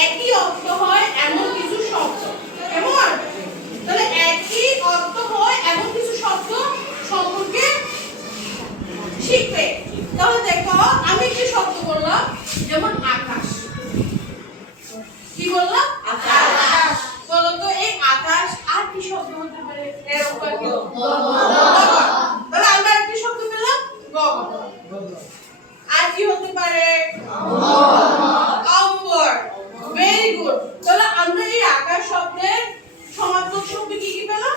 একই অর্থ হয় এমন কিছু শব্দ। কেমন? তাহলে একই অর্থ হয় এমন কিছু শব্দ সম্পর্কে শিখবে। তাহলে দেখো আমি একটি শব্দ বললাম যেমন আকাশ। কি বললাম? আকাশ। বলো তো এই আকাশ আর কি শব্দ হতে পারে? তাহলে আমরা একটি শব্দ পেলাম গগন আর কি হতে পারে অম্বর ভেরি গুড তাহলে আমরা এই আকাশ শব্দের সমার্থক শব্দ কি কি পেলাম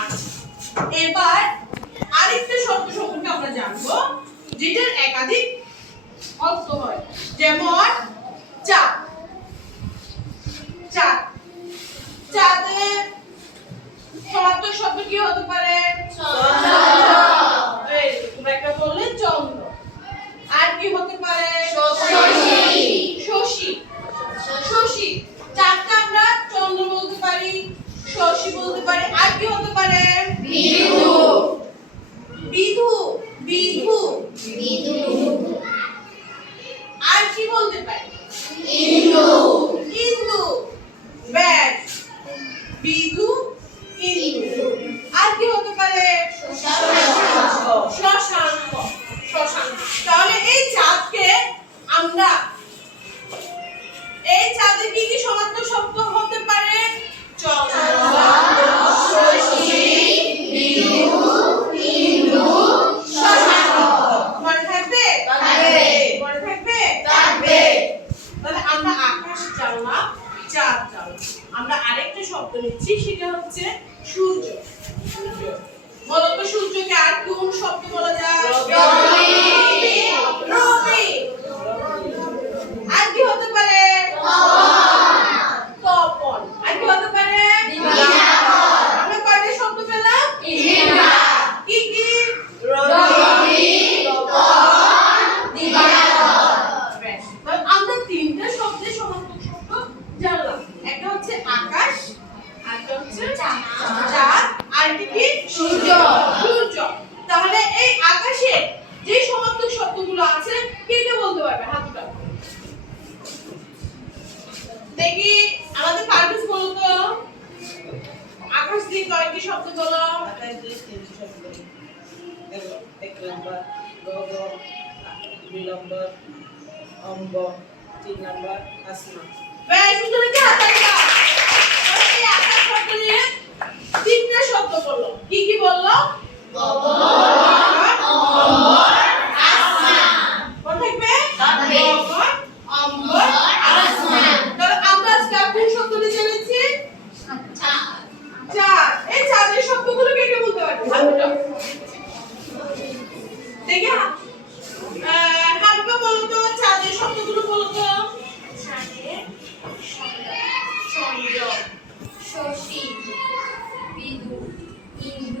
আচ্ছা। আরেকটা শব্দ সম্পর্কে আমরা জানব, যেটার একাধিক অর্থ হয়। যেমন চাঁদ চাঁদ সমার্থক শব্দ কি হতে পারে? Bingo! চাঁদ জানলাম আমরা আরেকটা শব্দ নিচ্ছি, সেটা হচ্ছে সূর্য। বলতো তো সূর্যকে আর কোন শব্দ বলা যায় রবি আর কি হতে পারে তপন আর কি হতে পারে আমরা কয়টা শব্দ পেলাম কি কি ব্যাস। তাহলে আমরা তিনটা শব্দের সমার্থক শব্দ জানলাম একটা হচ্ছে আকাশ আরেকটা হচ্ছে চাঁদ আর একটা কি সূর্য। সূর্য তাহলে এই আকাশে যে সমার্থক শব্দগুলো আছে, কে কে বলতে পারবে? হাত দেখি, আমাদের পারভেজ বলো তো। আকাশ দিয়ে কয়েকটি শব্দ বলো। এক নম্বর দুই নম্বর অম্ব তিন নম্বর তিনটা শব্দ বলল কি কি বলল মনে থাকবে গগন, অম্বর, আসমান। তাহলে আমরা আজকে আর কোন শব্দটি জেনেছি চাঁদ এই চাঁদের শব্দগুলো কে কে বলতে পারবে হাত উঠাও। দেখি হাত আহ, হাবিবা বলো তো চাঁদের শব্দগুলো বলো তো চন্দ্র